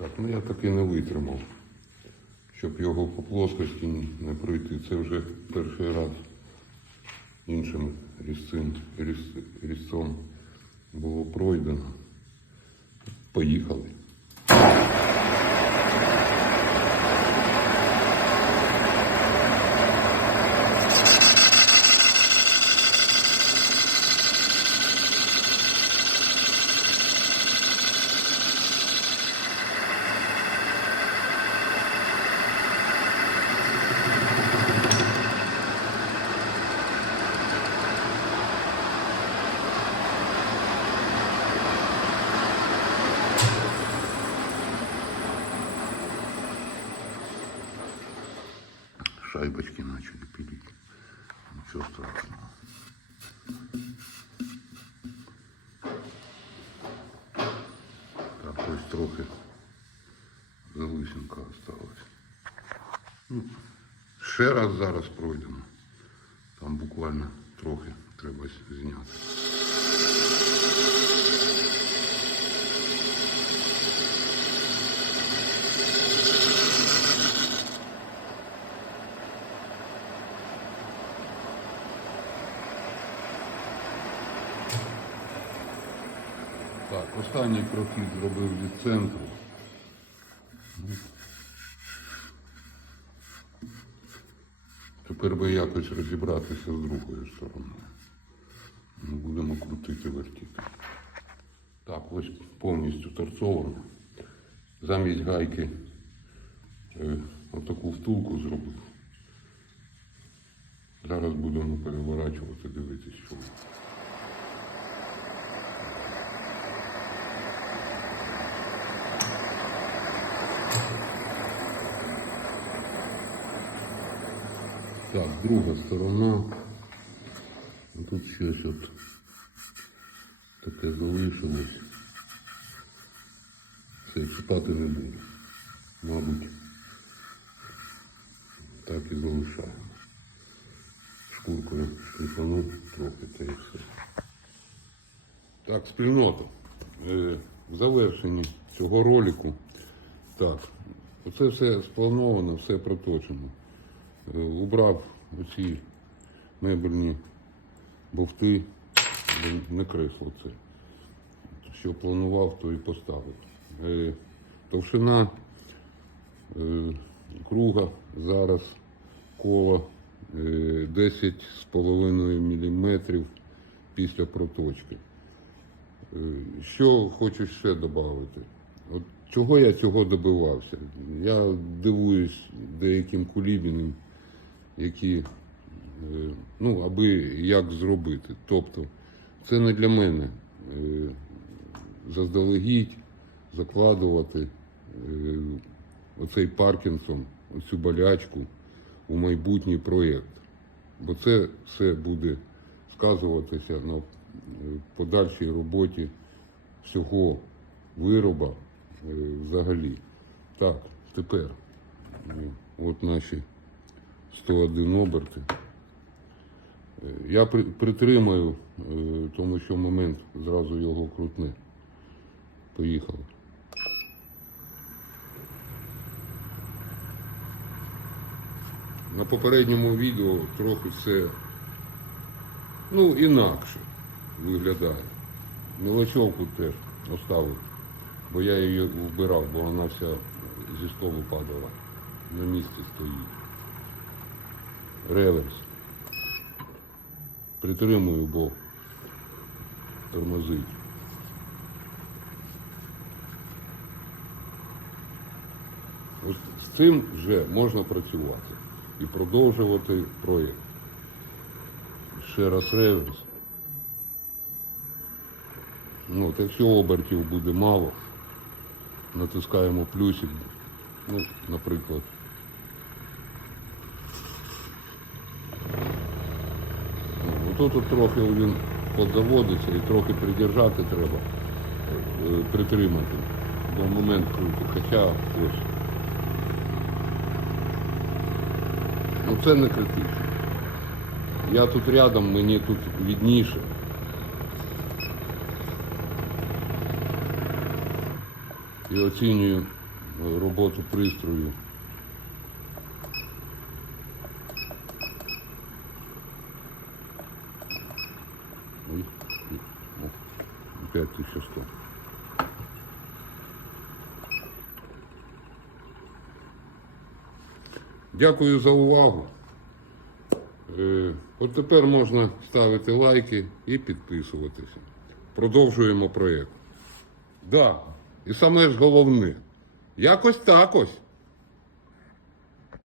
Так, ну я таки не витримав, щоб його по плоскості не пройти. Це вже перший раз іншим різцем, різ- різцом було пройдено. Поїхали. Шайбочки начали пилить. Ничего страшного. Так, ось трохи залисинка осталась. Ну, ще раз зараз пройдемо. Там буквально трохи треба зняти. Так, останній прохід зробив від центру. Тепер би якось розібратися з другою стороною. Будемо крутити вертіти. Так, ось повністю торцовано. Замість гайки е, отаку втулку зробив. Зараз будемо переворачувати, дивитися, що. Так, друга сторона. Тут щось от таке залишилось. Це чіпати не буду. Мабуть, так і залишаємо. Шкуркою шліфану трохи та і все. Так, спільнота. Е, В завершенні цього ролику. Так, оце все сплановано, все проточено. Е, Убрав оці мебельні бовти, не кресло це. Що планував, то і поставив. Е, Товщина е, круга зараз коло е, 10,5 мм після проточки. Що хочу ще додати? От чого я цього добивався? Я дивуюсь деяким кулібінам, які, е, ну, аби як зробити. Тобто, це не для мене е, заздалегідь закладувати е, оцей Паркінсон, оцю болячку у майбутній проєкт. Бо це все буде сказуватися на подальшій роботі всього вироба взагалі. Так, тепер от наші 101 оберти. Е, Я при- притримаю, е, тому що момент зразу його крутне. Поїхали. На попередньому відео трохи все ну, інакше виглядає. Мілочовку теж оставив, бо я її вбирав, бо вона вся зі столу падала. На місці стоїть. Реверс. Притримую, бо тормозить. От з цим вже можна працювати і продовжувати проєкт. Ще раз реверс. Ну, якщо обертів буде мало, натискаємо плюсик, ну, наприклад. Ну, Тут трохи він подзаводиться і трохи придержати треба, е, притримати до момент круту. Хоча ось. Ну це не критично. Я тут рядом, мені тут відніше. І оцінюю е, роботу пристрою. 5100. Дякую за увагу. Е, От тепер можна ставити лайки і підписуватися. Продовжуємо проєкт. Да, і саме ж головне. Якось так ось.